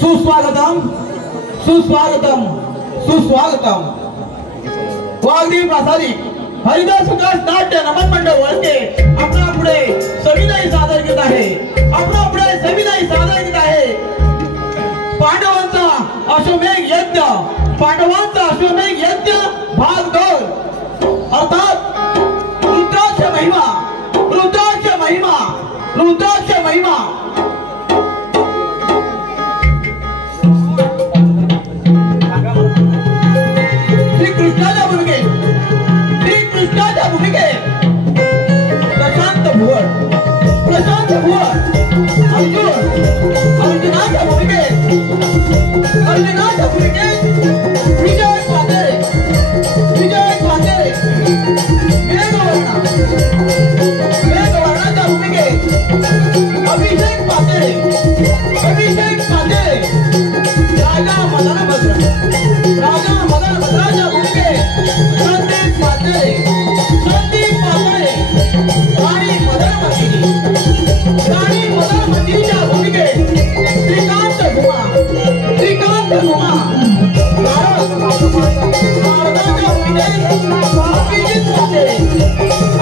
सुस्वागतम सुस्वागतम सुस्वागतम। वागदी प्रासादिक हरिदास सुकास नाट्य नमन मंडळ वळके आपणा पुढे सविनय सादर करत आहे। आपणा पुढे सविनय सादर करत आहे पांडवांचा अश्वमेध यज्ञ। पांडवांचा अश्वमेध यज्ञ भाग 2 अर्थात रुद्राक्ष महिमा रुद्राक्ष महिमा रुद्राक्ष महिमा। कृष्णाच्या भूमिके प्रशांत भुवन अर्जुनाच्या भूमिके विजय पातेरे मेघवर्णाच्या भूमिके अभिषेक पातेरे राजा मदन भद्राच्या भूमिके संदीप पातेरे राणी मदनमतीच्या भूमिके श्रीकांत घुमा भारताच्या भूमिके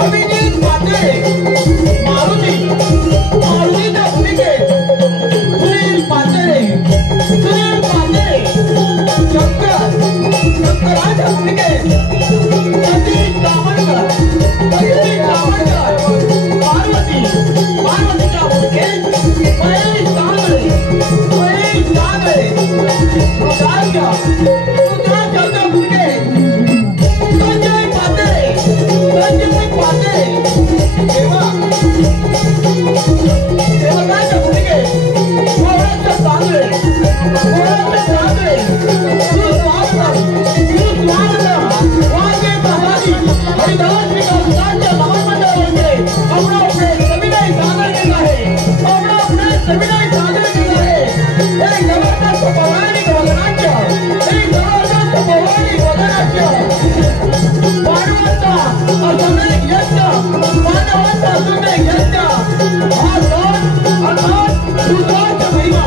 अभिजित पातेरे मारुतीच्या भूमिके सुनील पातेरे शंकराच्या भूमिके सतीश दामणकर पार्वतीच्या भूमिके महेश कांबळे रुद्राच्या भूमिके संजय पातेरे सेवकाच्या भूमिके गोरक्ष चांगले वागे प्रसादी हरिदास विकास नाट्य नमन मंडळ वळके आपणा पुढे सविनय सादर केला आहे। आपणा पुढे सविनय सादर केला आहे एक जबरदस्त पौराणिक वदनाट्य पांडवांचा अश्वमेध यज्ञ हा सण अर्थात रुद्राक्ष महिमा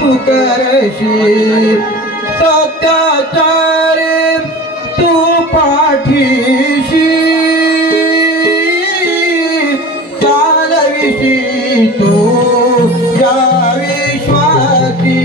तू करशी सत्याचारी तू पाठीशी चालविशी तू या विश्वासी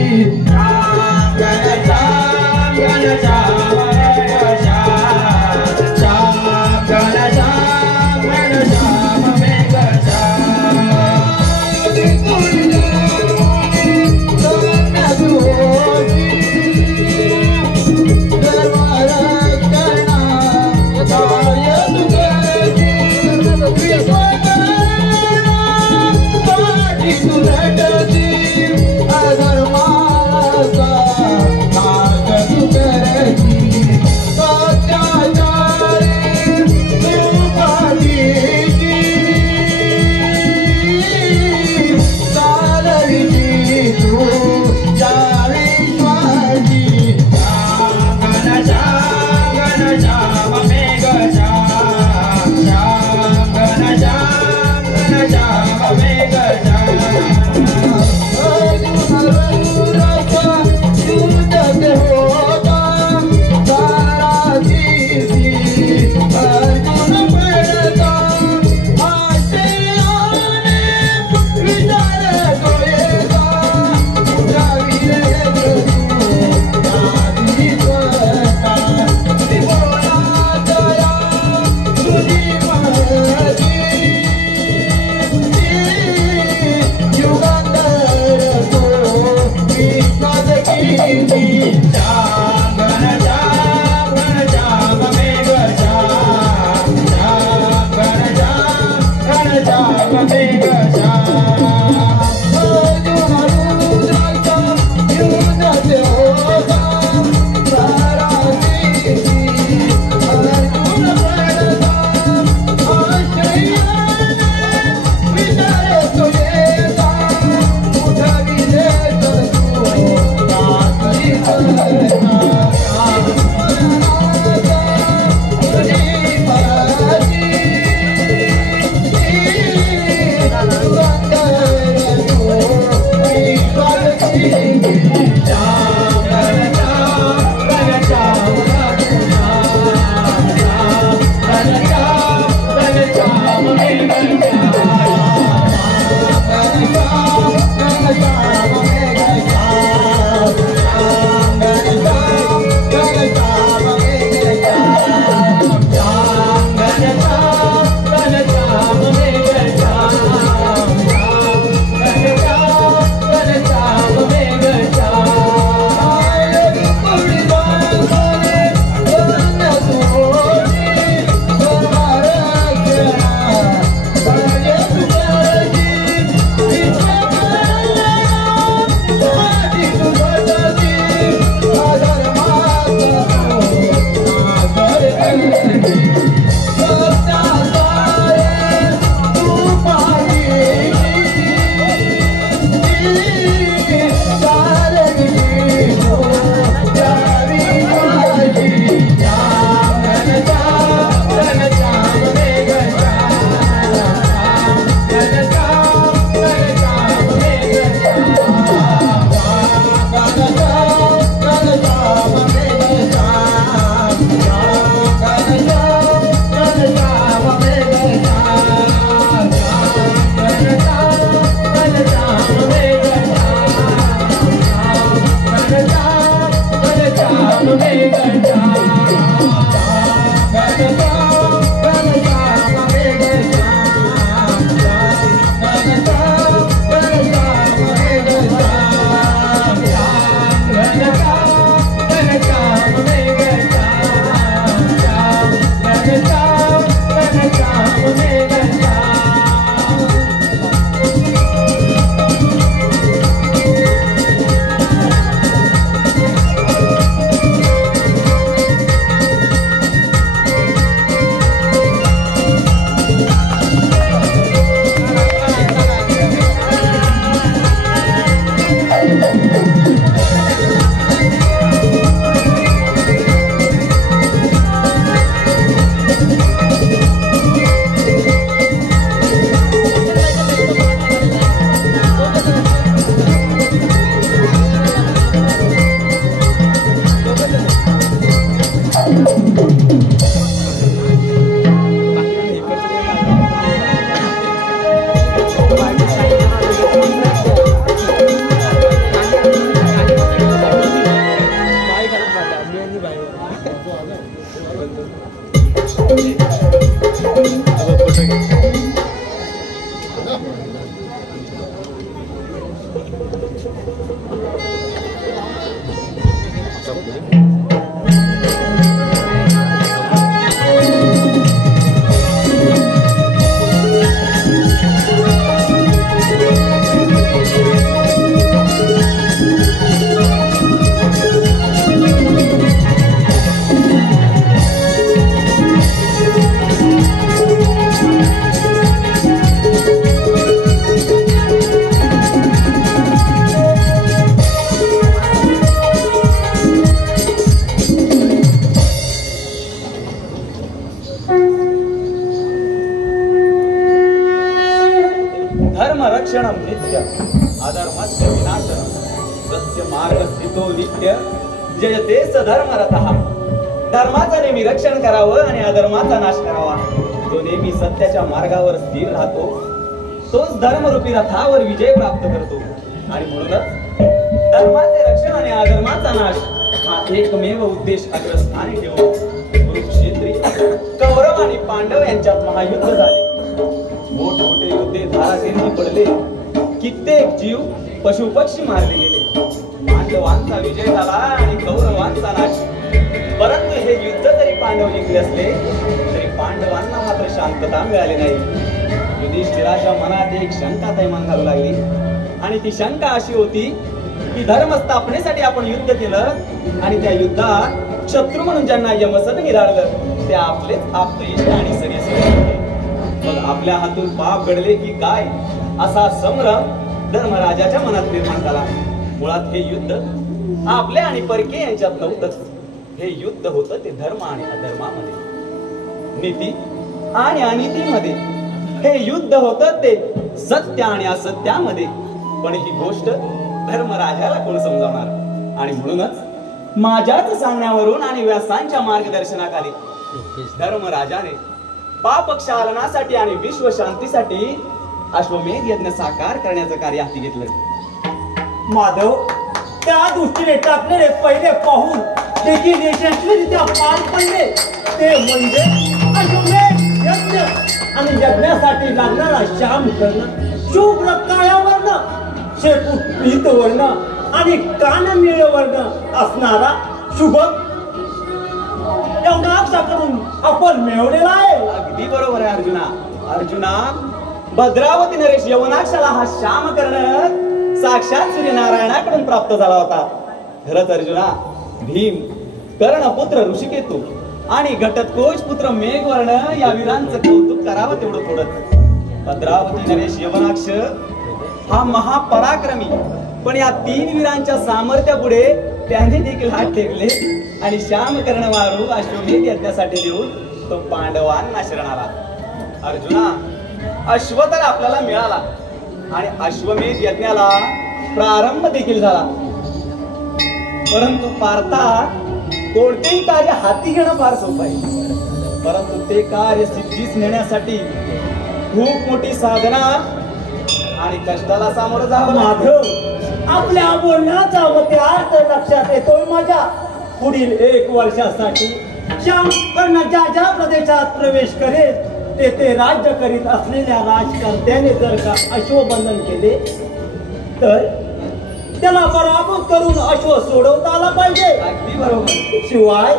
रक्षणं नित्य अधर्मस्य विनाशनं सत्य मार्ग स्थितो नित्य जयते सधर्मरतः। धर्माचं नेहमी रक्षण करावं आणि अधर्माचा नाश करावा। जो नेहमी सत्याच्या मार्गावर स्थिर राहतो तोच धर्मरूपी रथावर विजय प्राप्त करतो। आणि म्हणूनच धर्माचे रक्षण आणि अधर्माचा नाश हा एकमेव उद्देश अग्रस्थानी ठेवून कुरुक्षेत्री कौरव आणि पांडव यांच्यात महायुद्ध झाले। मोठमोठे योद्धे धारातीर्थी पडले, कित्येक जीव पशुपक्षी मारले गेले। पांडवांचा विजय झाला आणि कौरवांचा नाश. परंतु हे युद्ध जरी पांडव जिंकले असले तरी पांडवांना मात्र शांतता मिळाली नाही. युधिष्ठिराच्या मनात एक शंका तैमान घालू लागली आणि ती शंका अशी होती की धर्म स्थापनेसाठी आपण युद्ध केलं आणि त्या युद्धात शत्रू म्हणून ज्यांना यमसद निराळलं ते आपलेच आप्तइष्ट आणि सगळे होते. मग आपल्या हातून पाप घडले की काय असा संभ्रम धर्मराजाच्या मनात निर्माण झाला. मुळात हे युद्ध आपले आणि परके यांच्यात नव्हतंच. हे युद्ध होतं ते धर्म आणि अधर्मामध्ये, नीती आणि अनितीमध्ये. हे युद्ध होतं ते सत्य आणि असत्यामध्ये. पण ही गोष्ट धर्मराजाला कोण समजावणार? आणि म्हणूनच माझ्याच सांगण्यावरून आणि व्यासांच्या मार्गदर्शनाखाली धर्मराजाने पाप क्षालनासाठी आणि विश्व शांतीसाठी अश्वमेध यज्ञ साकार करण्याचं कार्य हाती घेतलं. माधव, त्या दृष्टीने टाकलेले पहिले पाहून देखील यशस्वीरित्या पार पडले ते म्हणजे अश्वमेध यज्ञ. आणि यज्ञासाठी लागणारा श्याम कर्ण, शुभ्र काळ्या वर्ण, शेपूट पीत वर्ण आणि कान निळे वर्ण असणारा शुभ एवढा करून आपण मिळवलेला आहे. अगदी बरोबर आहे अर्जुना. अर्जुना, भद्रावती नरेश यवनाक्षाला हा श्याम कर्ण साक्षात सूर्यनारायणाकडून प्राप्त झाला होता. खरंच अर्जुना, भीम, कर्णपुत्र ऋषिकेतू आणि घटोत्कच पुत्र मेघवर्ण या वीरांचं कौतुक करावं तेवढं थोडं. भद्रावती नरेश यवनाक्ष हा महापराक्रमी, पण या तीन वीरांच्या सामर्थ्यापुढे त्यांनी देखील हात टेकले आणि श्याम कर्ण मारू अश्वमेध यज्ञासाठी देऊन तो पांडवांना शरण आला. अर्जुना, अश्व तर आपल्याला मिळाला आणि अश्वमेध यज्ञाला प्रारंभ देखील झाला. परंतु पार्था, कोणतेही कार्य हाती घेणं फार सोपं आहे, परंतु ते कार्य सिद्धीस नेण्यासाठी खूप मोठी साधना आणि कष्टाला सामोरं जावं. माधव, आपल्या बोलण्याचा मते अर्थ लक्षात येतोय माझ्या. पुढील 1 वर्षासाठी श्याम कर्ण ज्या ज्या प्रदेशात प्रवेश करेल तेथे राज्य करीत असलेल्या राजकर्त्याने जर का अश्वबंधन केले तर त्याला पराभूत करून अश्व सोडवता आला पाहिजे. अगदी बरोबर. शिवाय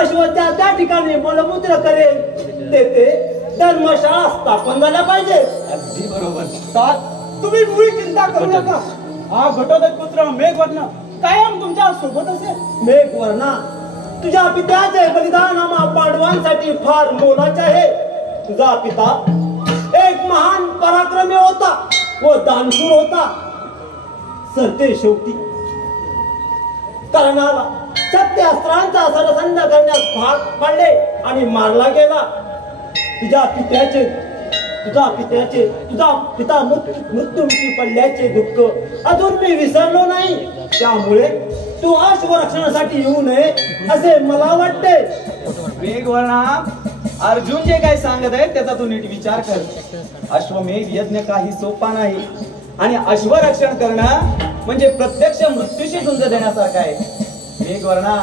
अश्व त्या ठिकाणी मलमूत्र करेल तेथे धर्मशाळा स्थापन झाल्या पाहिजे. अगदी बरोबर. तुम्ही मुळी चिंता करू नका. हा घटोत्कच पुत्र मेघवर्ण कायम तुमच्या सोबत असेल. मेघवर्णा, तुझ्या पित्याचे बलिदान आम्हा पांडवांसाठी फार मोलाचे आहे. तुझा पिता एक महान पराक्रमी होता व दानशूर होता. सरते शेवटी कर्णाला सत्यास्त्रांचा सरसंध करण्यास भाग पडले आणि मारला गेला. तुझा पिता मृत्युमुखी पडल्याचे दुःख अजून मी विसरलो नाही. त्यामुळे तू अश्वरक्षणासाठी येऊ नये असे मला वाटते. मेघवर्णा, अर्जुन जे काही सांगत आहे त्याचा तू नीट विचार कर. अश्वमेध यज्ञ काही सोपा नाही आणि अश्वरक्षण करणं म्हणजे प्रत्यक्ष मृत्यूशी झुंज देण्यासारखं आहे. मेघवर्णा,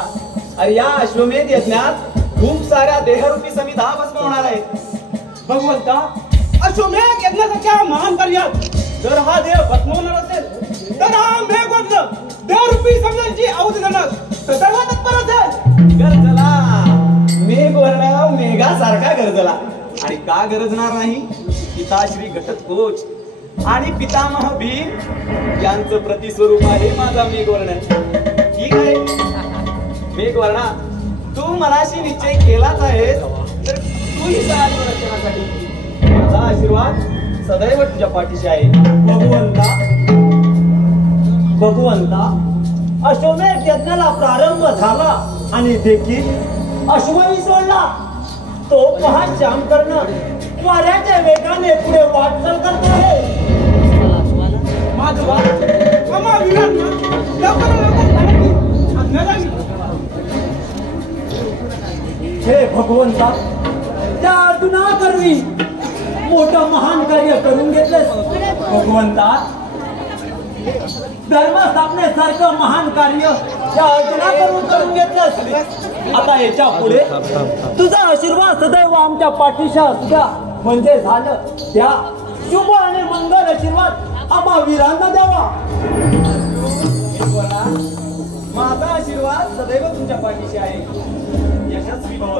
अरे या अश्वमेध यज्ञात खूप साऱ्या देहरूपी समिधा भस्म होणार आहेत. भगवंता, अश्वमेध यज्ञासारख्या महान कार्यात जर हा देह भस्म होणार असेल तर हा मेघवर्ण देहरूपी समिधांची आहुती देणार सर्वात तत्पर असेल. गरजला मेघवर्ण मेघासारखा गरजला. आणि का गरजणार नाही? पिता श्री घटोत्कच आणि पितामह भीम यांचं प्रतिस्वरूप आहे माझा मेघवर्ण. ठीक आहे मेघवर्णा, तू मनाशी निश्चय केलाच आहेस तर तूही रक्षणासाठी माझा आशीर्वाद सदैव तुझ्या पाठीशी आहे. भगवंता, अश्वमेध यज्ञाला प्रारंभ झाला आणि देखील अश्वही सोडला. तो पहा श्याम कर्ण वाऱ्याच्या वेगाने पुढे वाटचाल करत आहे. माधवा, आम्हा वीरांना हे भगवंता, त्या अर्जुनाकरवी मोठं महान कार्य करून घेतलंस. भगवंता, धर्मस्थापनेसारखं महान कार्य त्या अर्जुनाकडून करून घेतलंस. आता याच्या पुढे तुझा आशीर्वाद सदैव आमच्या पाठीशी असू द्या. म्हणजे झालं त्या शुभ आणि मंगल आशीर्वाद आम्हा वीरांना द्यावा. सुवर्णा, माझा आशीर्वाद सदैव तुमच्या पाठीशी आहे. यशस्वी भव.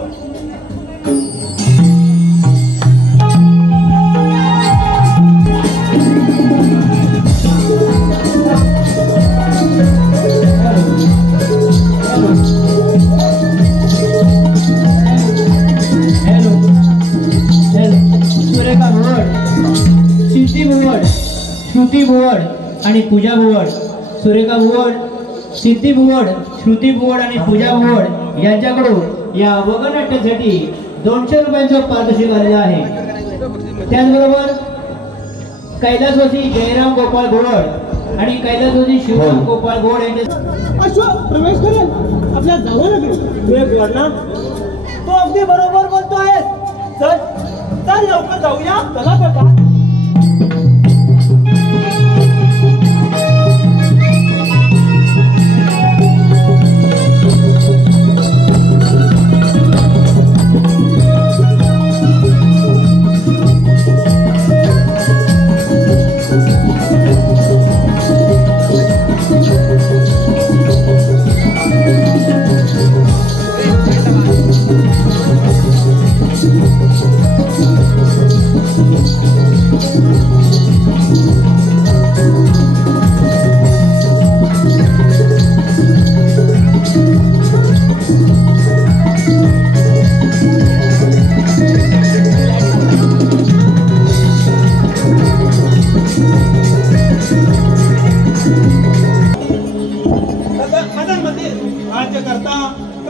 सुरेखा भुवड, सिद्धी भुवड, श्रुती भुवड आणि पूजा भुवड. सुरेखा भुवड, सिद्धी भुवड, श्रुती भुवड आणि पूजा भुवड यांच्याकडून या वगनाट्यासाठी 200 रुपयांचा पारितोषिक आलेला आहे. त्याचबरोबर कैलासवासी जयराम गोपाळ भुवड आणि कैलासवासी शिवराम गोपाळ भुवड यांच्या अश्व प्रवेश करेल आपल्या जावं लागेल. ना तो अगदी बरोबर बोलतो आहे. चल चल लवकर जाऊया. चला काका.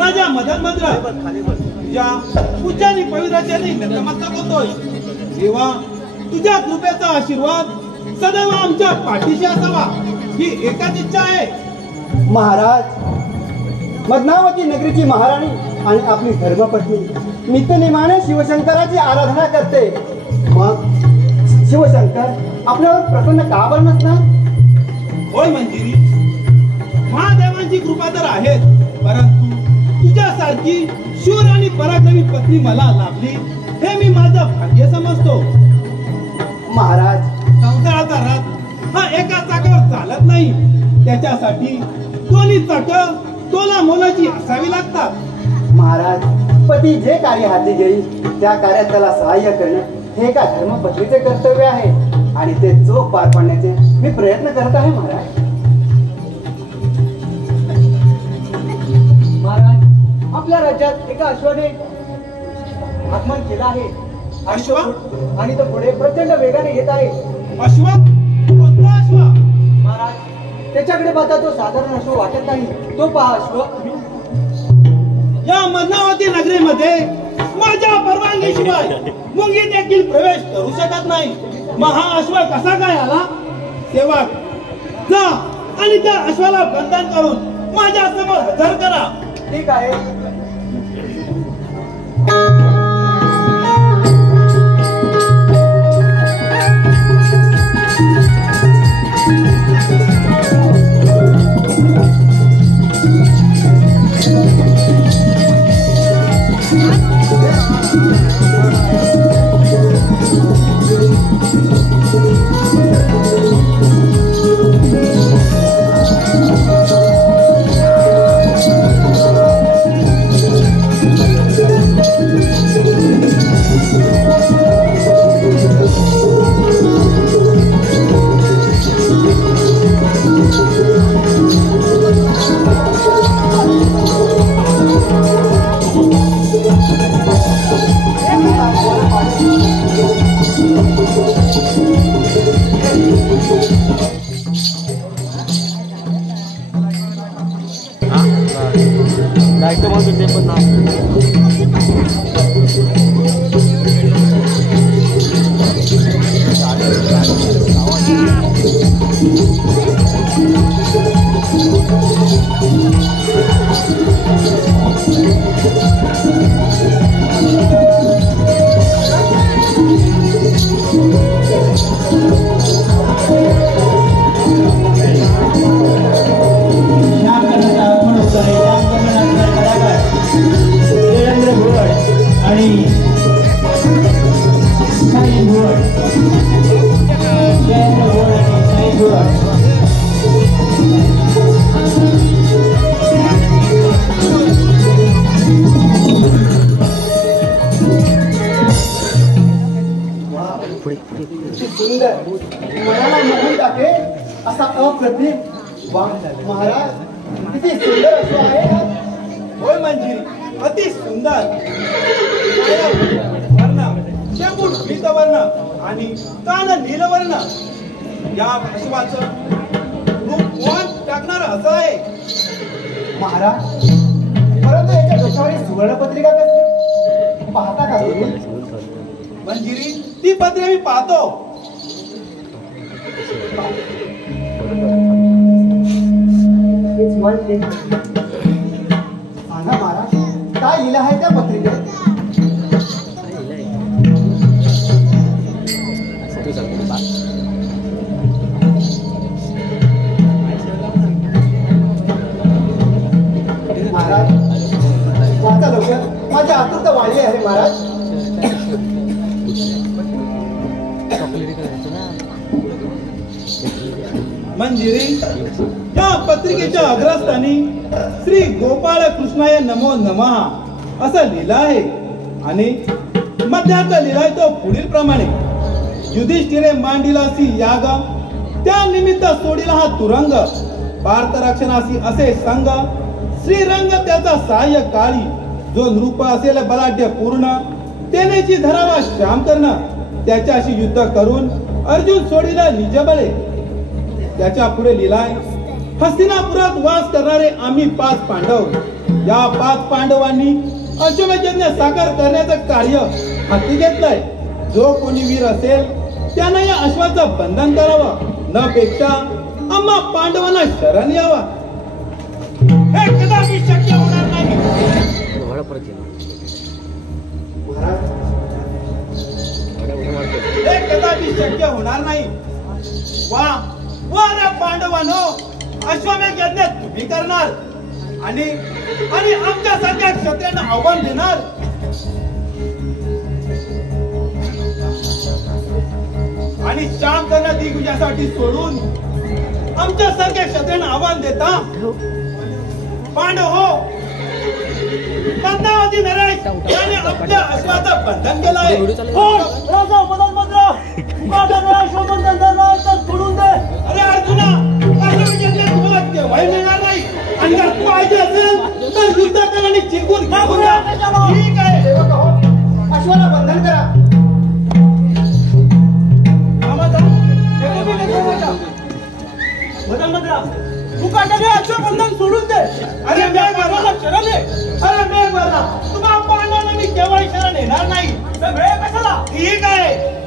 राजा मदन मंत्र पूजानी पवित्राच्याने नतमस्तक होतोय. देवा तुझ्या कृपेचा आशीर्वाद सदैव आमच्या पाठीशी असावा ही एकच इच्छा आहे. महाराज, मदनावती नगरीची महाराणी आणि आपली धर्मपत्नी नित्यनेमाने शिवशंकराची आराधना करते. मग शिवशंकर आपल्यावर प्रसन्न का बरं नसणार? होय मंजिरी, महादेवांची कृपा तर आहेच, परंतु तुझ्यासारखी शूर आणि पराक्रमी पत्नी मला लाभली हे मी माझं भाग्य समजतो. महाराज, संसाराचा रथ हा एका चाकावर चालत नाही. त्याच्यासाठी दोन्ही चाकं तोला मोलाची असावी लागतात. महाराज, पती जे कार्य हाती घेईल त्या कार्यात त्याला सहाय्य करणं हे एका धर्मपत्नीचे कर्तव्य आहे आणि ते चोख पार पाडण्याचे मी प्रयत्न करत आहे. महाराज, आपल्या राज्यात एका अश्वाने आगमन केलं आहे. अश्व? आणि तो पुढे प्रचंड वेगाने येत आहे. अश्व? कोणता अश्व? महाराज, त्याच्याकडे पाहता तो साधारण अश्व वाटत नाही. तो पहा अश्व. या मदनावती नगरीमध्ये माझ्या परवानगीशिवाय मुंगी देखील प्रवेश करू शकत नाही. मग हा अश्व कसा काय आला? सेवक, जा आणि त्या अश्वाला बंधन करून माझ्या समोर हजर करा. ठीक आहे. आणि सुंदर मनाला मोहून टाके असा अप्रतिम वा महाराज किती सुंदर असं आहे हा. होय मंजिरी, अति सुंदर वर्ण, शेपूट पीतवर्ण आणि कान नीलवर्ण या अश्वाचं रूप मान टाकणार असं आहे. महाराज परंतु याच्या डोक्यावर सुवर्ण पत्रिका कसली पाहता का तुम्ही? मंजिरी, ती पत्रे मी पाहतो. सांगा महाराज काय लिहिलं आहे त्या पत्रिकेत? महाराज वाचा लवकर, माझी आतुरता वाढली आहे महाराज. मंजिरी, या पत्रिकेच्या अग्रस्थानी श्री गोपाळ कृष्णाय नमो नमः असं लिहिलं आहे आणि मध्यात लिहिलाय तो पुढील प्रमाणे: युधिष्ठिरे मांडिलासी याग, त्या निमित्त सोडिला हा तुरंग, भारत रक्षणासी असे संग, श्रीरंग त्याचा सहाय्य काळी, जो नृप असेल बलाढ्य पूर्ण, तेनेची धरावा श्याम कर्ण, त्याच्याशी युद्ध करून अर्जुन सोडिला निजबळे. त्याच्या पुढे लिहिलाय: हस्तिनापुरात वास करणारे आम्ही 5 पांडव, या 5 पांडवांनी अश्वमेध यज्ञ साकार करण्याचं कार्य हाती घेतलंय. जो कोणी वीर असेल त्यानं या अश्वाचं बंधन करावं, न पेक्षा आम्हा पांडवांना शरण यावा. हे कदापि शक्य होणार नाही. हे कदापि शक्य होणार नाही. वा वा रे पांडवांनो, अश्वमेध यज्ञ तुम्ही करणार आणि आमच्या सारख्या क्षत्रियांना आव्हान देणार. आणि श्याम कर्ण दिग्विजयासाठी सोडून आमच्या सारख्या क्षत्रियांना आव्हान देता. पांडव हो, पद्मावती नरेश याने आपल्या अश्वाचं बंधन केलंय. सोडून दे. अरे अर्जुना, अश्वमेध यज्ञ तुम्हाला केव्हाही मिळणार नाही आणि जर पाहिजे असेल तर युद्ध करा आणि जिंकून घेऊन या. ठीक आहे, अश्वाला बंधन करा. तू काटाने अश्वबंधन सोडून दे. अरे मेघवर्णा शरण ये. अरे मेघवर्णा, तुम्हा पांडवांना मी केव्हाही शरण येणार नाही. तर वेळ कशाला? ठीक आहे.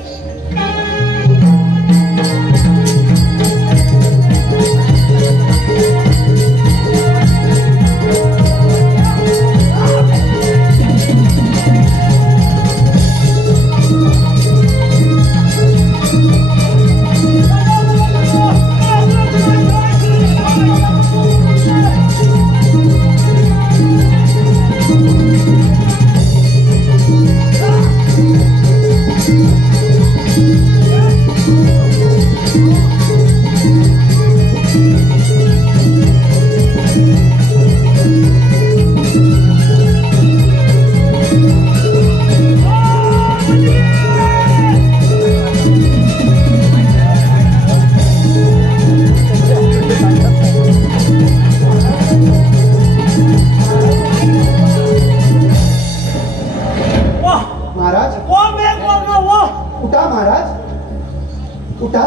उठा.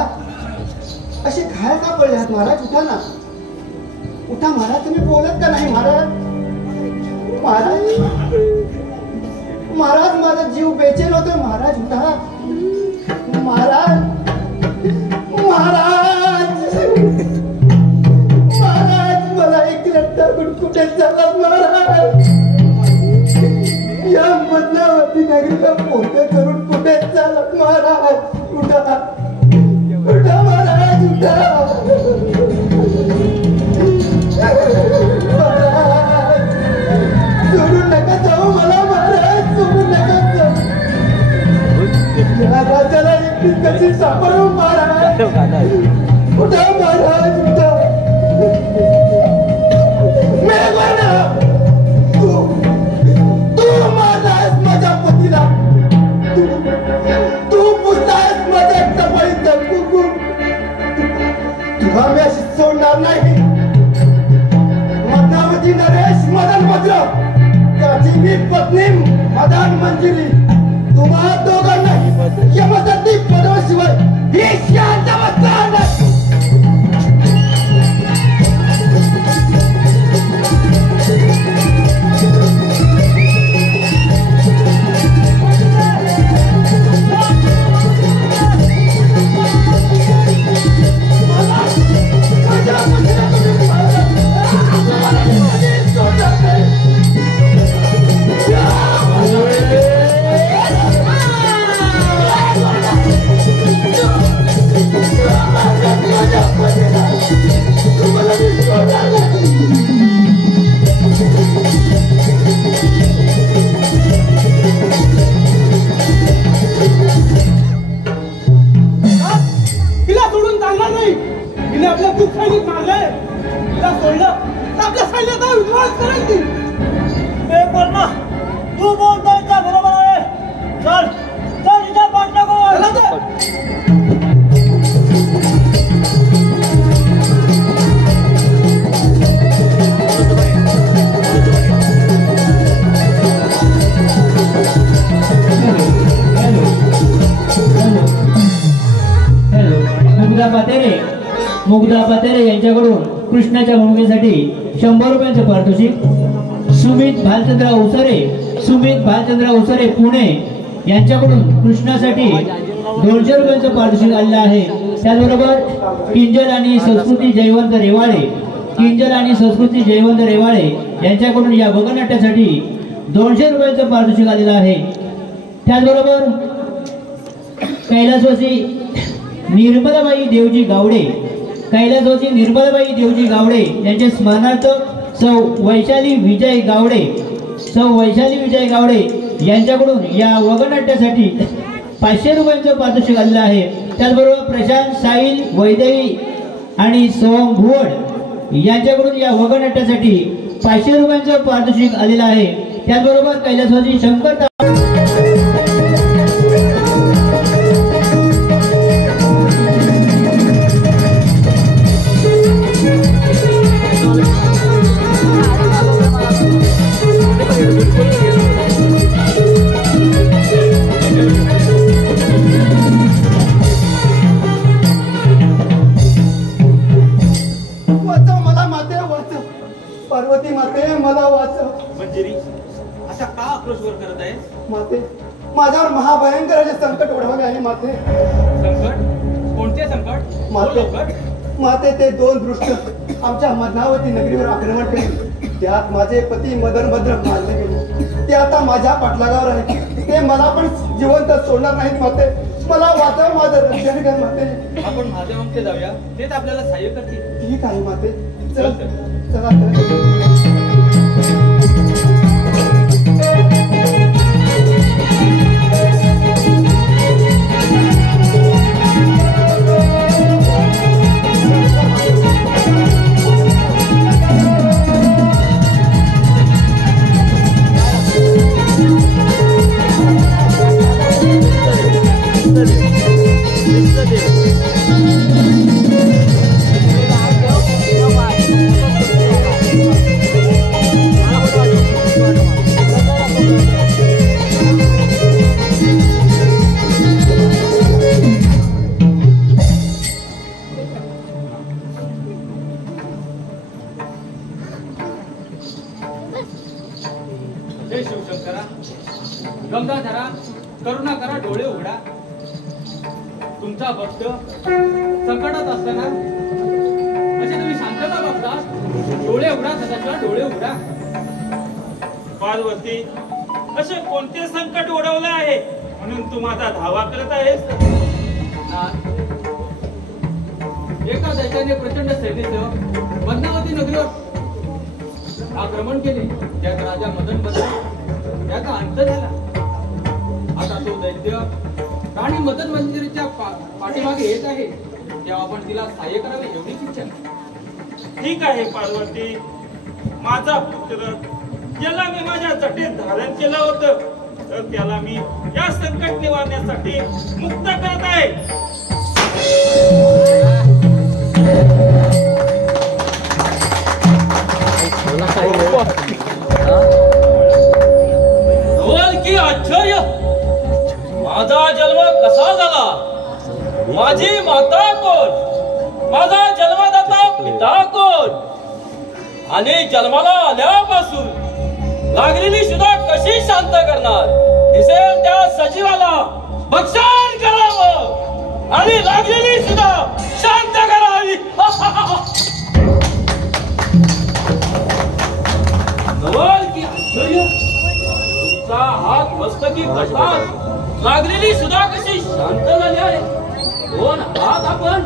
असे घायल का पडले आहात महाराज? उठा ना, उठा महाराज. तुम्ही बोलत का नाही महाराज? महाराज, महाराज, माझा जीव बेचैन होतोय महाराज. उठा महाराज, महाराज, महाराज, मला एक रट्टाकून कुठे चालत महाराज? या बदलावती नगरीला पोते करून कुठे चालत महाराज? उठा, उठा महाराज, उठा. महाराज, सोडून नका जाऊ मला महाराज, सोडून नका जाऊ. या राजाला एकटी कशी सापडू महाराज? उठा महाराज, उठा. मेघवर्णा, तू मारलास माझ्या पतीला. तू पुसलास माझ्या टपळीत मात्र त्याची मी पत्नी मदान मंजिरी तुम्हा दोघांना यमदत्ती पदवाशिवाय ही शांत बसणार नाही. तिला सोडून चालणार नाही. तिने आपल्या दुःखाने मारलंय. तिला सोडलं तर आपल्या सैन्याचा विध्वंस करेल ती. तू बोलतोय का बरोबर आहे. चल चल तिच्या पाठलागो. मुग्धा पातेरे यांच्याकडून कृष्णाच्या भूमिकेसाठी 100 रुपयांचं पारितोषिक. सुमित भालचंद्र उसारे पुणे यांच्याकडून कृष्णासाठी 200 रुपयांचं पारितोषिक आलेलं आहे. त्याचबरोबर किंजल आणि संस्कृती जयवंत रेवाळे यांच्याकडून या वगनाट्यासाठी 200 रुपयांचं पारितोषिक आलेलं आहे. त्याचबरोबर कैलासवासी निर्मलाबाई देवजी गावडे यांच्या स्मरणार्थ सौ वैशाली विजय गावडे यांच्याकडून या वगनाट्यासाठी 500 रुपयांचं पारितोषिक आलेलं आहे. त्याचबरोबर प्रशांत साहिल वैदेवी आणि सोहम भुवड यांच्याकडून या वगनाट्यासाठी 500 रुपयांचं पारितोषिक आलेलं आहे. त्याचबरोबर कैलासवासी शंकर पार्वती माते मला वाचव. मंजिरी अशा का आक्रोशवर करत आहे. माते माझ्यावर महाभयंकर असे संकट ओढवले आहे. माते संकट. कोणते संकट. माते ते 2 दृष्ट आमच्या मदनावती नगरीवर आक्रमण केले. त्यात माझे पती मदनभद्र मारले गेले. ते आता माझ्या पाठलागावर आहे. ते मला पण जिवंत सोडणार नाहीत. माते मला वाचव. माझं रक्षण कर. माते आपण माझ्या ममते जाऊया. तेच आपल्याला सहाय्य करतील. ठीक आहे माते. चल चला. जय शिवशंकरा. गंगाधरा करुणा करा. डोळे उघडा. तुमचा भक्त संकटात असताना असे तुम्ही शांतता बघता. डोळे उघडा सदाशिवा. डोळे उघडा. पार्वती असे कोणते संकट ओढवले आहे म्हणून तू माझा धावा करत आहेस. एका दैत्याने प्रचंड सैन्यासह बदनावती नगरीवर आक्रमण केले. त्यात राजा मदनभद्र त्याचा अंत झाला. आता तो दैत्य राणी मदन मंदिराच्या पाठीमागे येत आहे. तेव्हा आपण तिला सहाय्य करावे एवढीच इच्छा. ठीक आहे पार्वती. माझा पुत्र ज्याला मी माझ्या जटेत धारण केलं होतं तर त्याला मी या संकट निवारण्यासाठी मुक्त करत आहे. माझी माता कोण, माझा जन्मदाता पिता कोण, आणि जन्माला आल्यापासून लागलेली सुद्धा कशी शांत करणार. दिसेल त्या सजीवाला भक्षण करावं आणि लागलेली सुद्धा शांत करावी. नवल की आश्चर्य, तुमचा हात मस्तकी कशात लागलेली सुद्धा कशी शांत झाली आहे. दोन हात आपण.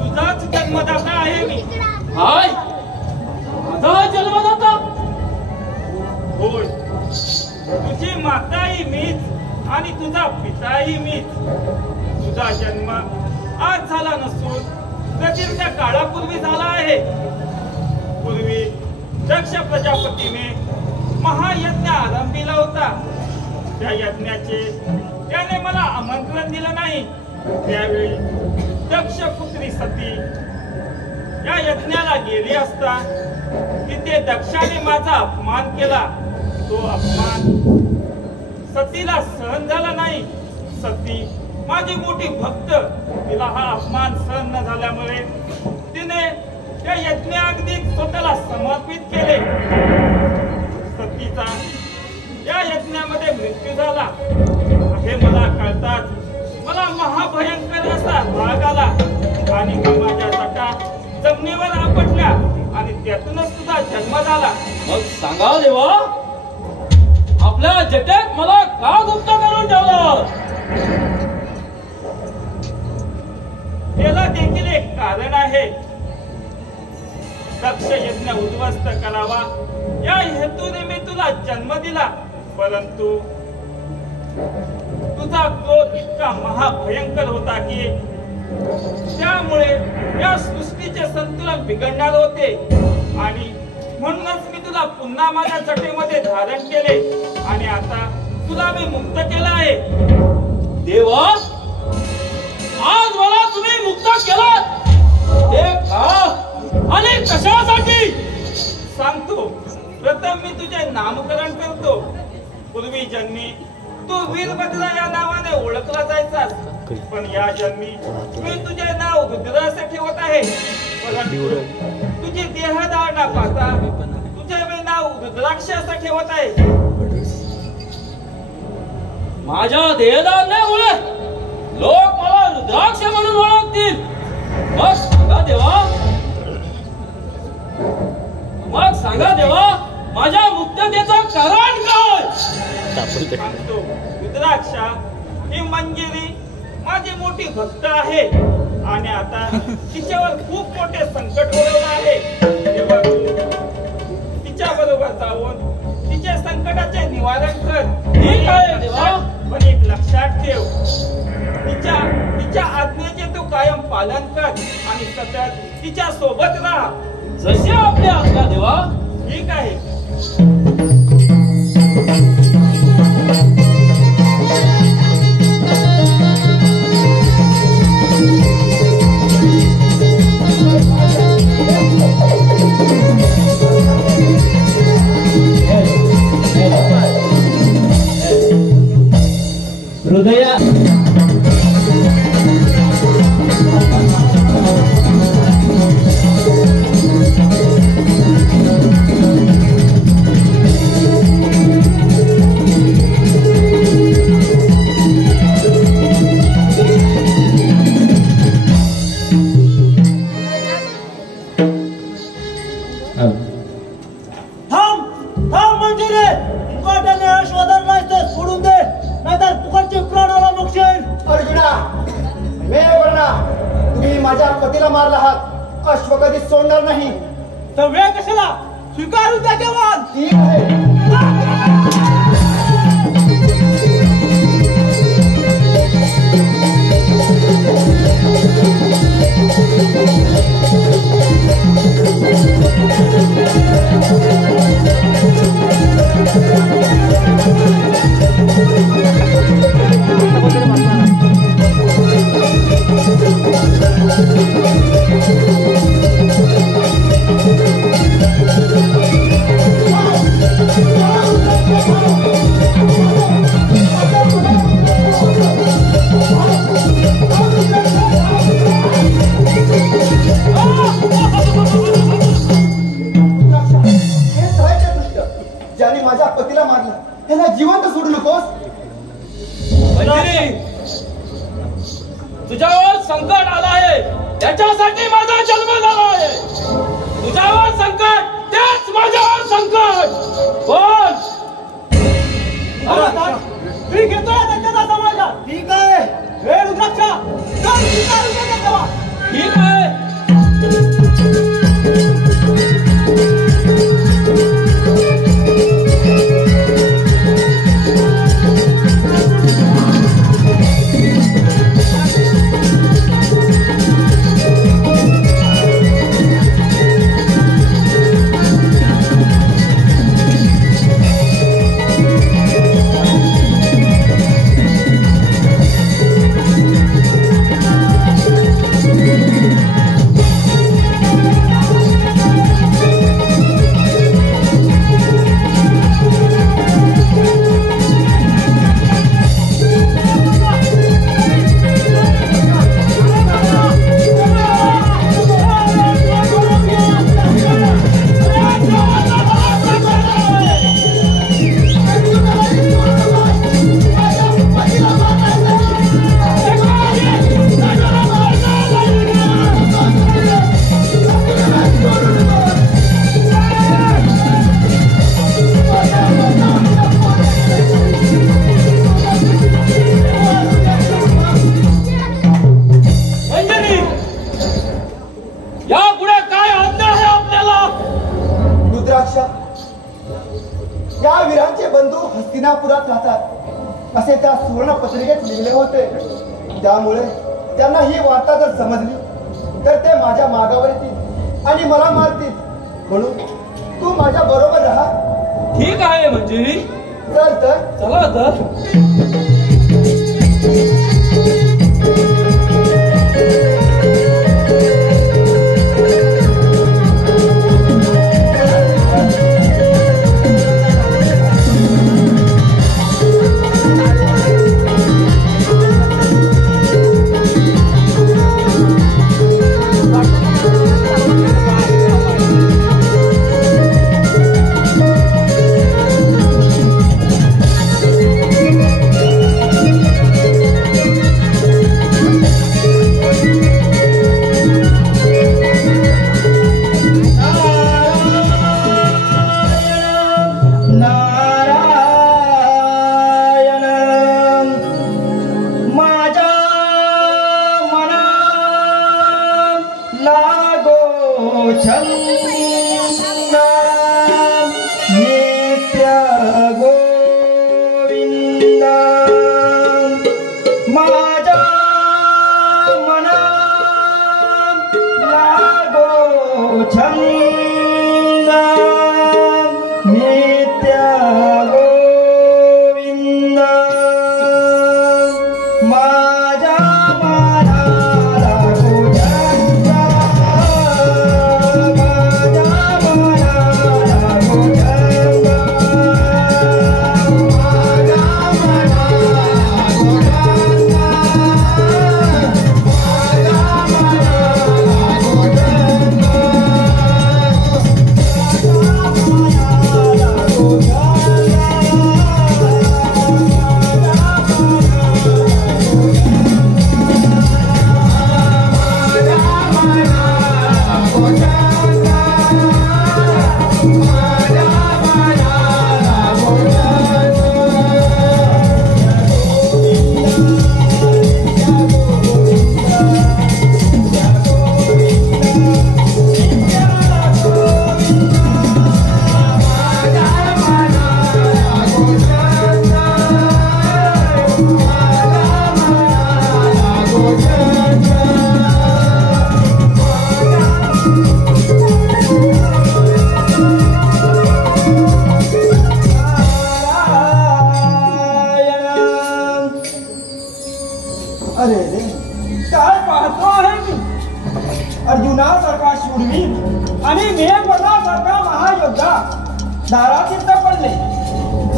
तुझाच जन्मदाता आहे मी. हाय, माझा जन्मदाता होय. तुझी माताही मीच आणि तुझा पिताही मीच. तुझा जन्म आज झाला नसून प्रचंड काळापूर्वी झाला आहे. पूर्वी दक्ष प्रजापतीने महायज्ञ आरंभिला होता. त्या यज्ञाचे त्याने मला आमंत्रण दिलं नाही. त्यावेळी दक्ष पुत्री सती या यज्ञाला गेली असता तिथे दक्षाने माझा अपमान केला. तो अपमान सतीला सहन झाला नाही. सती माझी मोठी भक्त, तिला हा अपमान सहन न झाल्यामुळे तिने त्या यज्ञाग्नीत स्वतःला समर्पित केले. सतीचा या यज्ञामध्ये मृत्यू झाला हे मला कळताच मला महाभयंकर असा राग आला आणि माझ्या जटा जमिनीवर आपटल्या आणि त्यातूनच तुझा जन्म झाला. मग सांगा देवा, आपल्या जटेत मला का गुप्त करून ठेवलं? त्याला देखील एक कारण आहे. दक्ष यज्ञ उद्ध्वस्त करावा या हेतूने मी तुला जन्म दिला, परंतु तुझा क्रोध इतका महाभयंकर होता की त्यामुळे या सृष्टीचे संतुलन बिघडणार होते आणि म्हणूनच मी तुला पुन्हा माझ्या जटेमध्ये धारण केले आणि आता तुला मी मुक्त केला आहे. देवा, आज मला तुम्ही मुक्त केलात, हे का आणि कशासाठी सांगतो. प्रथम मी तुझे नामकरण करतो. पूर्वी जन्मी तू वीरभद्र या नावाने ओळखला जायचास, पण या जन्मी मी तुझे नाव रुद्र असे ठेवत आहे. परंतु तुझी देहधारणा पाहता तुझे मी नाव रुद्राक्ष असं ठेवत आहे. माझ्या देहधारणेमुळे लोक मला रुद्राक्ष म्हणून ओळखतील. मग सांगा देवा, माझ्या मुक्ततेचं कारण काय? सांगतो. रुद्राक्षा ही मंजिरी माझी मोठी भक्त आहे आणि आता तिच्यावर खूप मोठे संकट ओढवलं आहे. तेव्हा तू तिच्या बरोबर जाऊन तिच्या संकटाचे निवारण कर. ठीक आहे देवा, पण एक लक्षात ठेव, तिच्या आज्ञेचे तू कायम पालन कर आणि सतत तिच्या सोबत राहा. जशी आपली आज्ञा देवा. ठीक आहे. हृदया माझ्या पतीला मारला आहात, अश्व कधी सोडणार नाही. तर वेळ कशाला, स्वीकारू त्या जवान. ठीक आहे. ज्याने माझ्या पतीला मारलं त्यांना जिवंत सोडू नकोस. मंजिरी, तुझ्यावर संकट आलं आहे त्याच्यासाठी माझा जन्म झाला आहे. तुझ्यावर संकट तेच माझ्यावर संकट. बोल. मी घेतोय त्यांच्या समाजा. ठीक आहे. हे रुद्राक्षा ठीक आहे. या वीरांचे बंधू हस्तिनापुरात राहतात असे त्या सुवर्ण पत्रिकेत लिहिले होते. त्यामुळे त्यांना ही वार्ता जर समजली तर ते माझ्या मागावर येतील आणि मला मारतील. म्हणून तू माझ्या बरोबर राहा. ठीक आहे मंजिरी. चल तर. चला तर.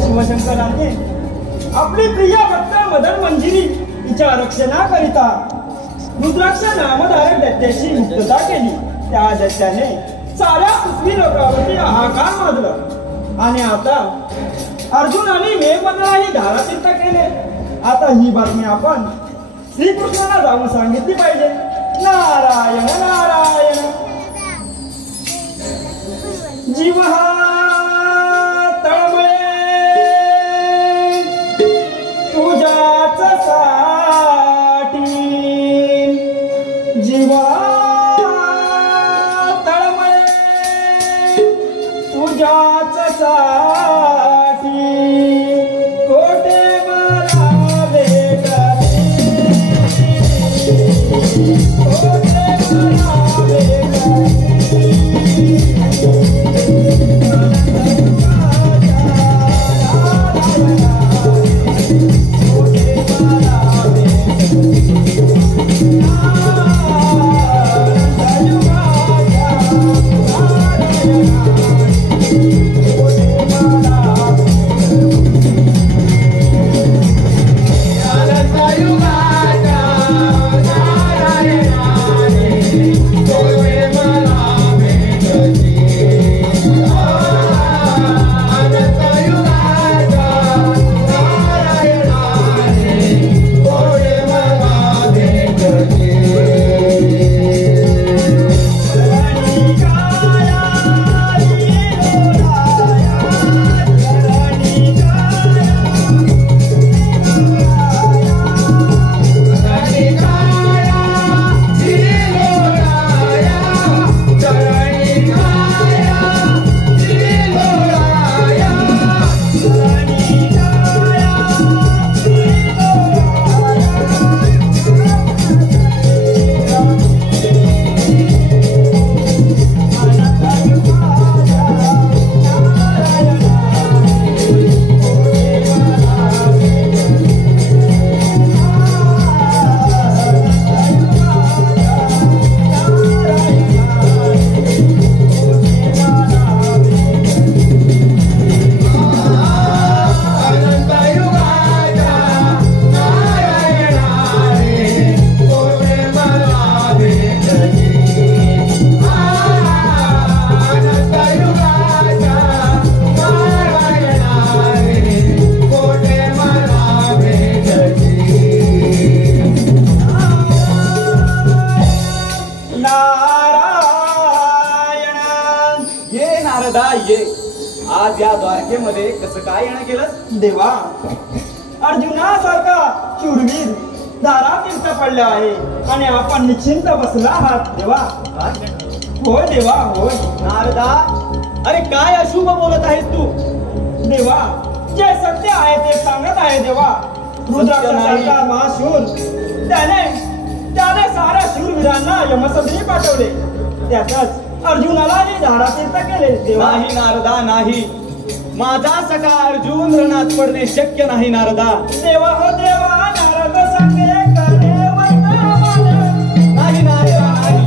शिवशंकराने आपली प्रिय भक्त मदन मंजिरी तिच्या रक्षणाकरिता रुद्राक्ष नामधारक दैत्याची मुक्तता केली. त्या दैत्याने साऱ्या पृथ्वी लोकावरती हाहाकार माजला. आणि आता अर्जुन आणि मेघमल्लालाही धारातीर्थ केले. आता ही बातमी आपण श्रीकृष्णाला जाऊन सांगितली पाहिजे. नारायण नारायण. जीव हा तळमळे तुझ्याच साठी. जीवा तळमळे तुझ्याच साठी. कोठे मला भेटली, कोठे मला आज या द्वारकेमध्ये कसं काय येणं केलं? देवा, अर्जुनासारखा शूरवीर दारातीर्थ पडले आहे आणि आपण निश्चिंत बसला आहात देवा. होय देवा होय. नारदा, अरे काय अशुभ बोलत आहेस तू? देवा, जे सत्य आहे ते सांगत आहे देवा. रुद्राक्षासारखा महाशूर त्याने साऱ्या शूरवीरांना यमसदनी पाठवले. त्यातच अर्जुनालाही धारातीर्थ केले देवा. नाही नारदा नाही, माझा सखा अर्जुन रणात पडणे शक्य नाही नारदा. देवा हो देवा, नारद सांगे करे वर्तमान. नाही नारदा नाही.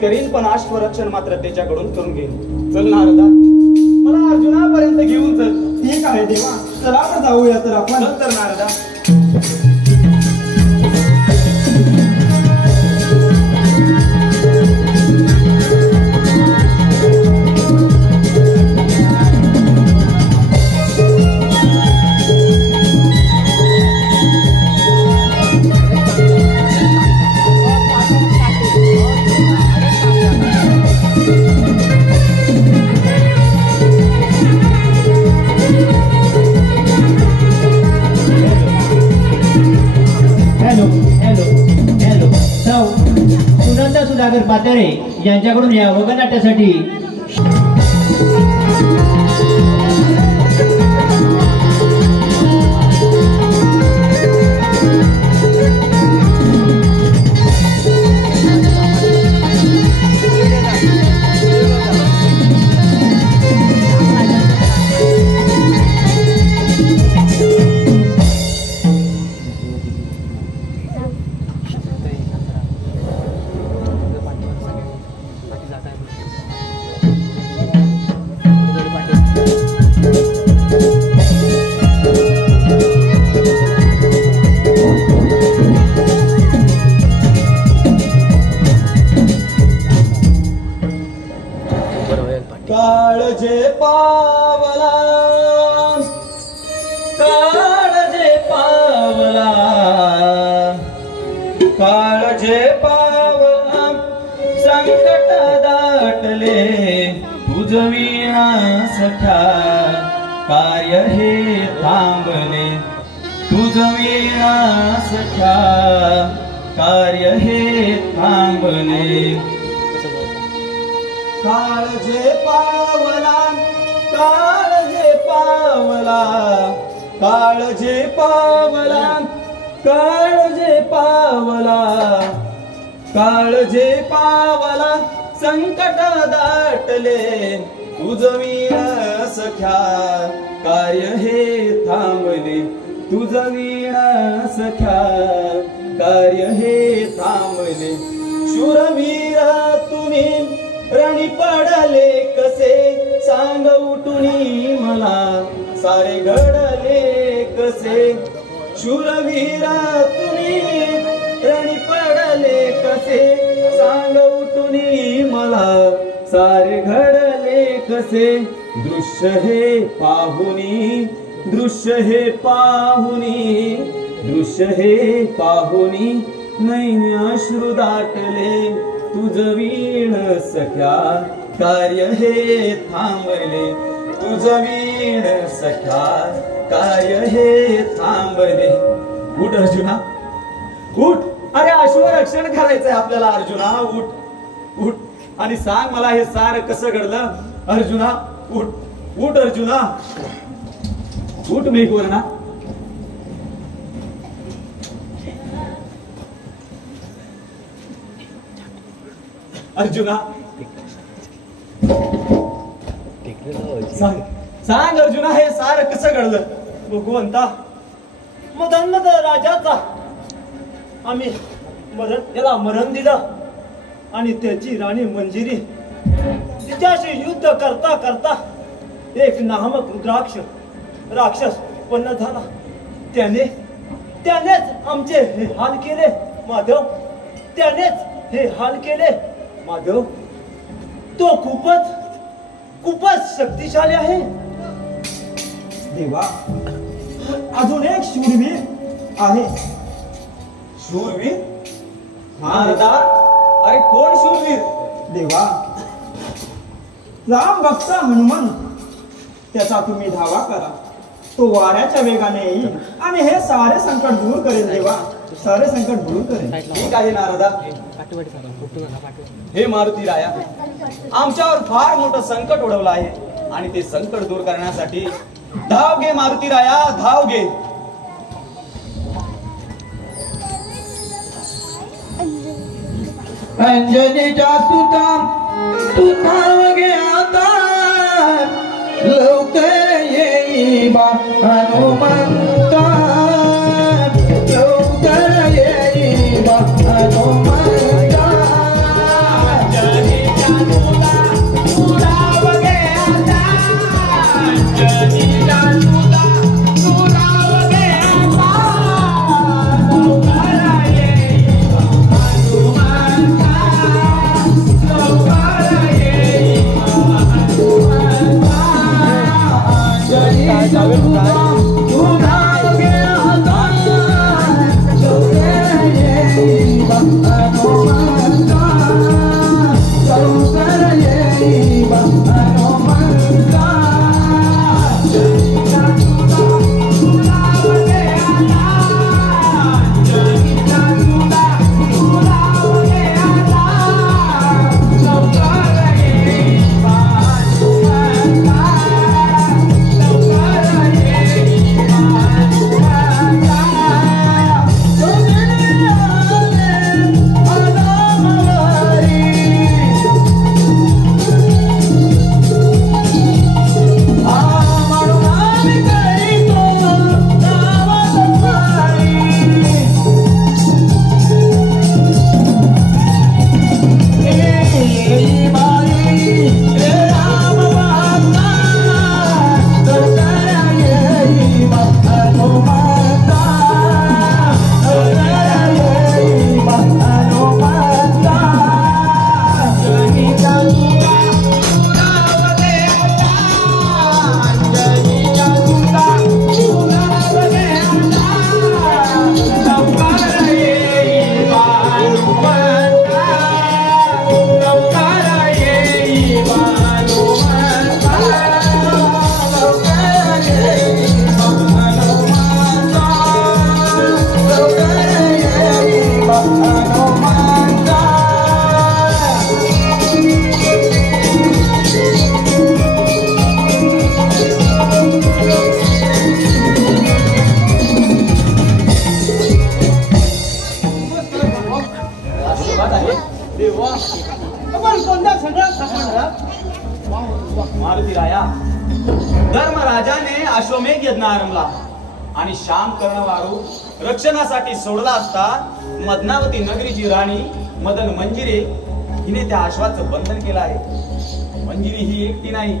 करीन पण अश्वरक्षण मात्र त्याच्याकडून करून घेईन. चल नारदा, मला अर्जुनापर्यंत घेऊन चल. ठीक आहे देवा, चला आता जाऊया तर आपण. चल तर नारदा. सुधाकर पाताळे यांच्याकडून या वगनाट्यासाठी काळजे पावला, काळजे पावला, काळजे पावला, संकट दाटले तुझ वीणा सख्या, कार्य हे थांबले तुझ वीणा सख्या, कार्य हे थांबले. काळजे पावला, काळजे पावला, काळजे पावला, काळजे पावला, काळजे पावला, संकट दाटले तुझ वीणा सख्या, कार्य हे थांबले तुझ वीणा सख्या, कार्य हे थांबले. शूरवीर तुम्ही रणी पडले कसे, सांग उठुनी मला सारे घडले कसे. शूरवीरा तुम्ही रणी पडले कसे, सांग उठुनी मला सारे घडले कसे. दृश्य हे पाहुनी, दृश्य हे पाहुनी, दृश्य हे पाहुनी, नैन अश्रू दाटले तुझ वीण सख्या, कार्य हे थांबले तुझ वीण सख्या, कार्य हे थांबले. उठ अर्जुना उठ, अरे अश्वरक्षण करायचंय आपल्याला. अर्जुना उठ उठ आणि सांग मला हे सार कसं घडलं. अर्जुना उठ उठ, अर्जुना उठ मेघवर्णा. अर्जुना सांग, सांग अर्जुना हे सार कसं घडलं. भगवंता, मदन्मद राजाचा आम्ही त्याला मरण दिलं आणि त्याची राणी मंजिरी तिच्याशी युद्ध करता करता एक नामक रुद्राक्ष राक्षस उत्पन्न झाला. त्यानेच आमचे हे हाल केले माधव, त्यानेच हे हाल केले माधव. तो खूपच शक्तिशाली आहे देवा. अजून एक शूरवीर आहे. शूरवीर? नारदा, अरे कोण शूरवीर? देवा, राम भक्त हनुमान, त्याचा तुम्ही धावा करा. तो वाऱ्याच्या वेगाने येईल आणि हे सारे संकट दूर करेल. देवा, सारे संकट दूर करेल. ठीक आहे नारदा. हे मारुती राया, आमच्यावर फार मोठं संकट ओढवलं आहे आणि ते संकट दूर करण्यासाठी धाव घे मारुती राया, धाव घे. अंजनीच्या सुता तू धाव घे आता, लवकर येई बा हनुमंता, लवकर येई बा हनुमंता. मारुतीराया, धर्मराजाने अश्वमेध यज्ञ आरंभला आणि श्याम कर्णवारू रक्षणासाठी सोडला असता मदनावती नगरीची राणी मदन मंजिरे हिने त्या अश्वाचं बंधन केलं आहे. मंजिरी ही एकटी नाही,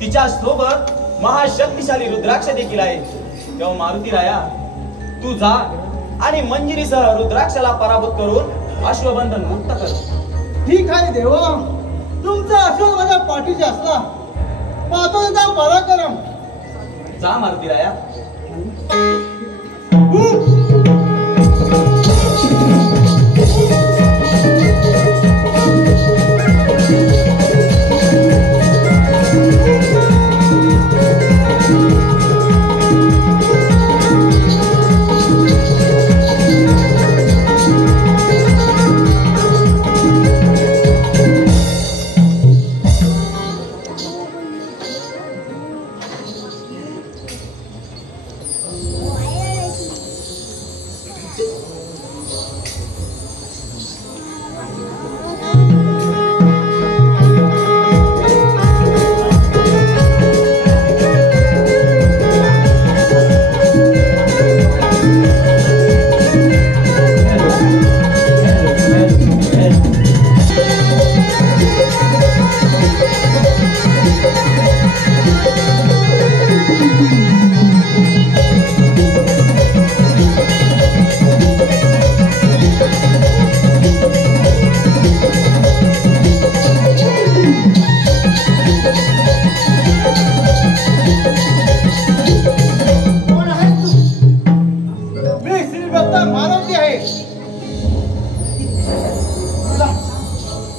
तिच्या सोबत महाशक्तिशाली रुद्राक्ष देखील आहे. तेव्हा मारुतीराया, तू जा आणि मंजिरीसह रुद्राक्षाला पराभूत करून अश्वबंधन मुक्त कर. ठीक आहे देवा, तुमचा अश्व माझ्या पाठीशी असला पातोळीचा पराक्रम. जा मारुतीराया.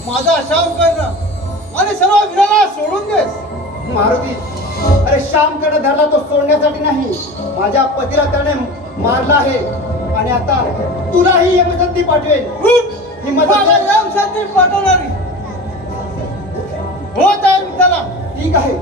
माझा शाम करणं आणि सर्व विराला सोडून देस. मारुती, अरे श्याम कडे धरला तो सोडण्यासाठी नाही, माझ्या पतीला त्याने मारला आहे आणि आता तुलाही यमसंधी पाठवेल. ही यमसंधी पाठवणारी होत आहे मी त्याला. ठीक आहे.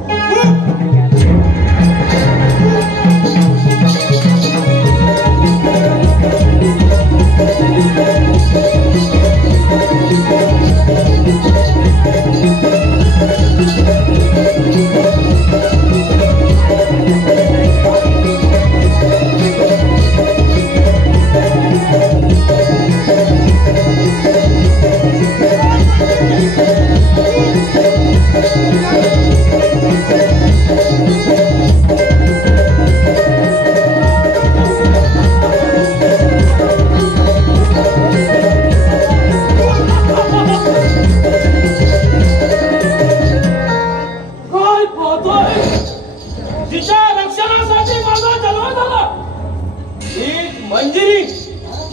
मंजिरी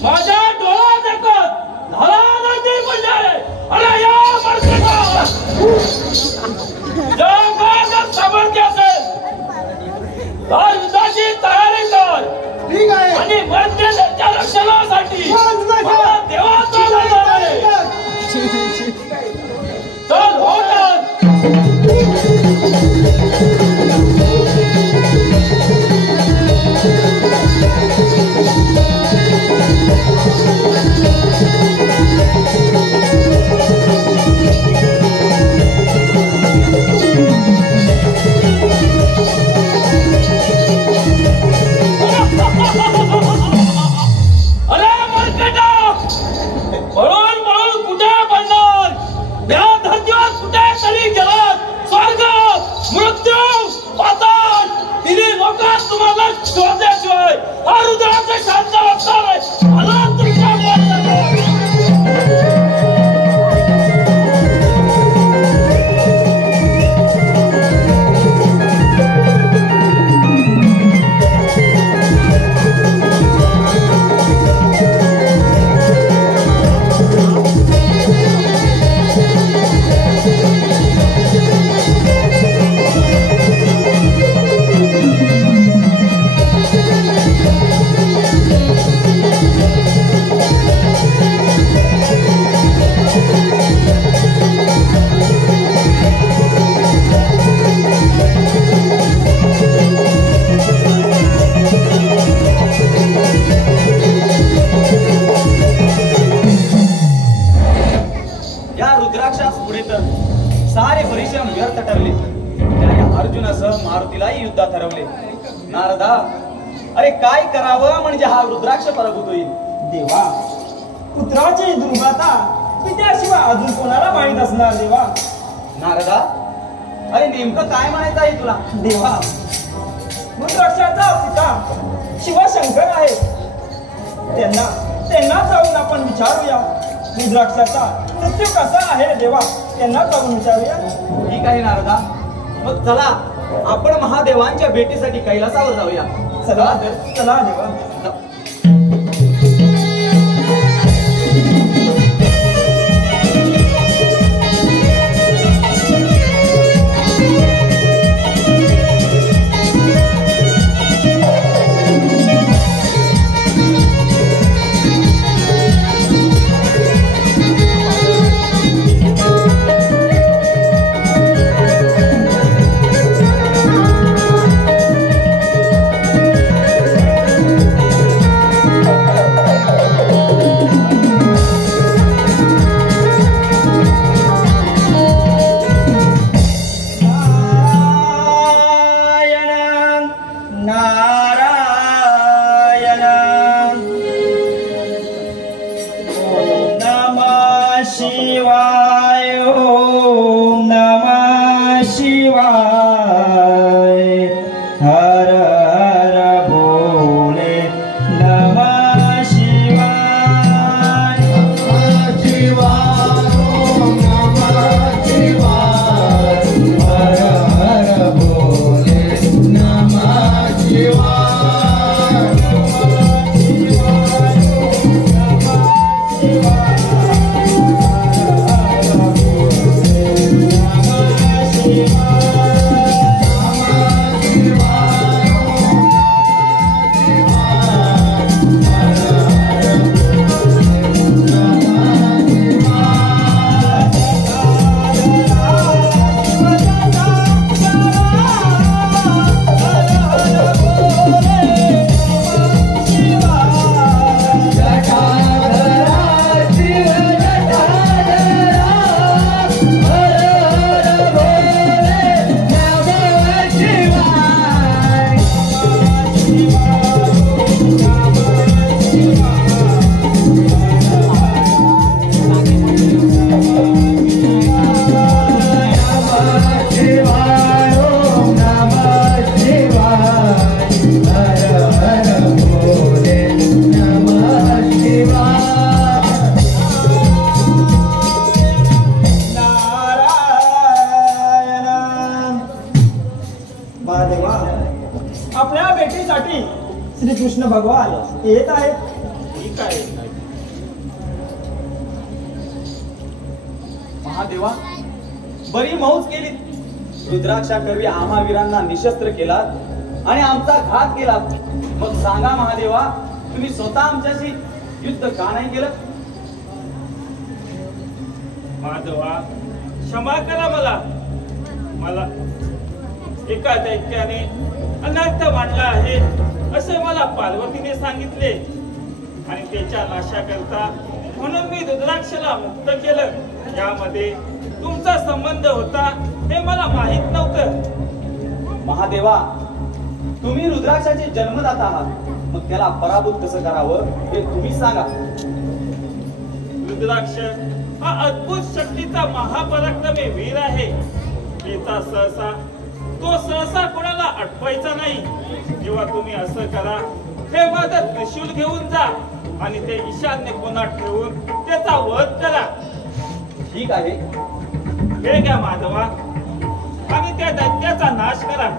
माझ्या डोळ्यात देखत झाला नाही पडले. अरे या माणसाला जर सामर्थ्य असेल तर युद्धाची तयारी कर. ठीक आहे. आणि मर्यादेच्या रक्षणासाठी मला देवाचा वरदान आहे. चल होतात. अरे मरकटा, पळून पळून कुठे पडणार? या धरतीवर कुठे तरी गेलात. स्वर्ग, मृत्यू, पाताळ तिन्ही लोकात तुम्हाला शोधल्याशिवाय हा रुद्राचं शांत असणार आहे. मला तुमच्या सारे परिश्रम व्यर्थ ठरले. त्याने अर्जुनासह मारुतीलाही युद्धात हरवले. नारदा, अरे काय करावं म्हणजे हा रुद्राक्ष पराभूत होईल? देवा, पुत्राची दुर्गाता पित्याशिवाय अजून कोणाला माहित असणार देवा? नारदा, अरे नेमकं काय म्हणायचं आहे तुला? देवा, रुद्राक्षाचा पिता शिवशंकर आहे. त्यांना जाऊन आपण विचारूया रुद्राक्षाचा मृत्यू कसा आहे. देवा, त्यांना जाऊन विचारूया. ठीक आहे नारदा, मग चला आपण महादेवांच्या भेटीसाठी कैलासावर जाऊया. चला चला देवा. श्रीकृष्ण भगवान येत आहेत. ठीक आहे. महादेवा, बरी मौज केली. रुद्राक्षा करवी आम्हा वीरांना निशस्त्र केलात आणि आमचा घात केलात, मग सांगा महादेवा, तुम्ही स्वतः आमच्याशी युद्ध का नाही केलं? माधवा, क्षमा करा मला एका दैत्याने अनर्थ मांडला आहे असे मला पार्वतीने सांगितले आणि त्याच्या नाशाकरता म्हणून मी रुद्राक्षला मुक्त केलं. यामध्ये तुमचा संबंध होता हे मला माहित नव्हतं. महादेवा, तुम्ही रुद्राक्षाचे जन्मदाता आहात, मग त्याला पराभूत कसं करावं हे तुम्ही सांगा. रुद्राक्ष हा अद्भुत शक्तीचा महापराक्रमी वीर आहे. तो सहसा कोणाला अटवायचा नाही. जेव्हा तुम्ही असं करा, हे माझं त्रिशूल घेऊन जा आणि ते ईशान्य कोणात ठेवून त्याचा वध करा. ठीक आहे. हे घ्या माधवा आणि त्या दैत्याचा नाश करा.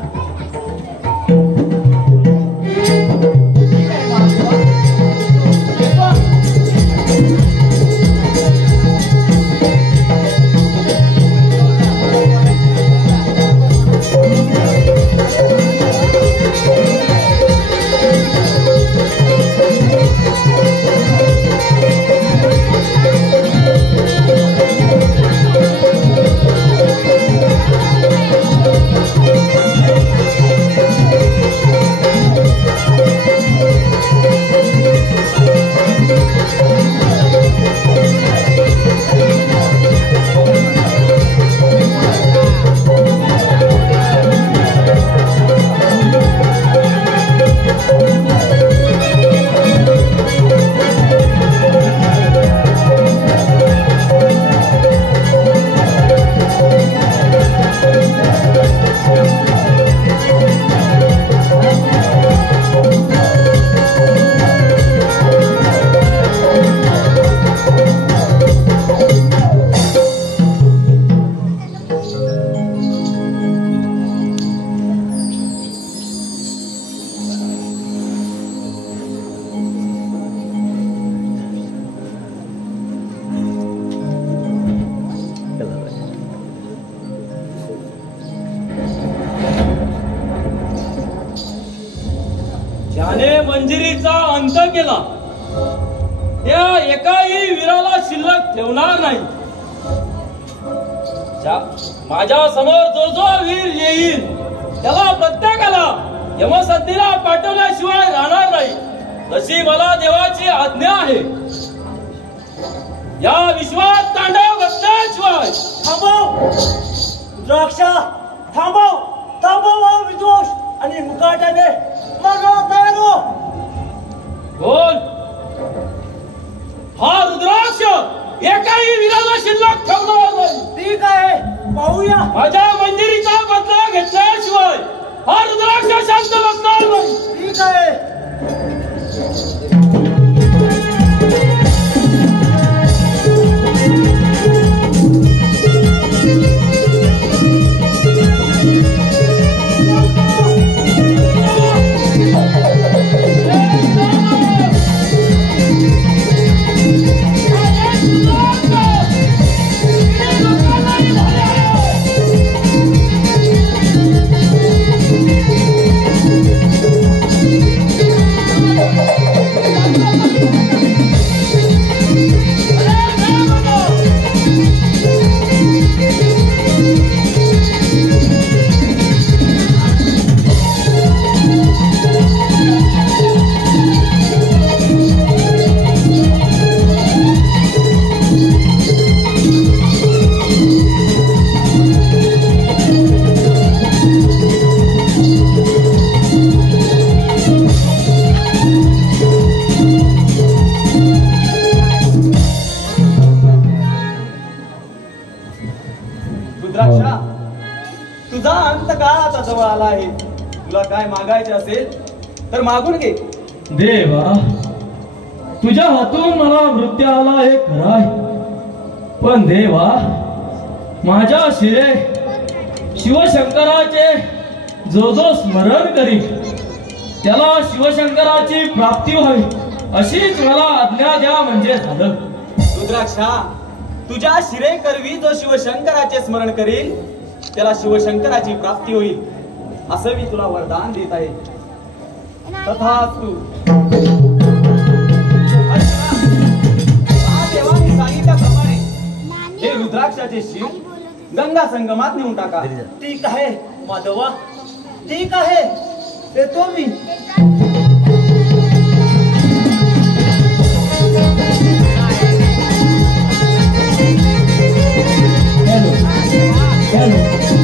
ज्याने मंजिरीचा अंत केला त्या एकाही वीराला शिल्लक ठेवणार नाही. माझ्या समोर जो जो वीर येईल त्याला प्रत्येकाला यमसंधीला पाठवल्याशिवाय राहणार नाही, तशी मला देवाची आज्ञा आहे. या विश्वात तांडव घातल्याशिवाय थांबव द्राक्षा, थांबव विदोष आणि मुकाट्याने तयार हो. बोल. हा रुद्राक्ष एकाही वीराला शिल्लक ठेवणार नाही. ठीक आहे, पाहूया. माझ्या मंदिरीचा बदला घेतल्याशिवाय हा रुद्राक्ष शांत बसणार नाही. ठीक आहे. तुझा अंत काळ आता जवळ आला आहे. तुला काय मागायचे असेल तर मागून घे. देवा, तुझ्या हातून मला मृत्यू आला हे खरं आहे, पण देवा माझ्या शिरे शिवशंकराचे जो जो स्मरण करी त्याला शिवशंकराची प्राप्ती व्हावी अशीच मला आज्ञा द्या म्हणजे झालं. रुद्राक्षा, तुझ्या शिरे करवी जो शिवशंकराचे स्मरण करील त्याला शिवशंकराची प्राप्ती होईल असं मी तुला वरदान देत आहे. तथास्तु. महादेवाने सांगितल्याप्रमाणे हे रुद्राक्षाचे शीर गंगा संगमात नेऊन टाका. ठीक आहे माधवा, ठीक आहे, येतो मी. Hello hello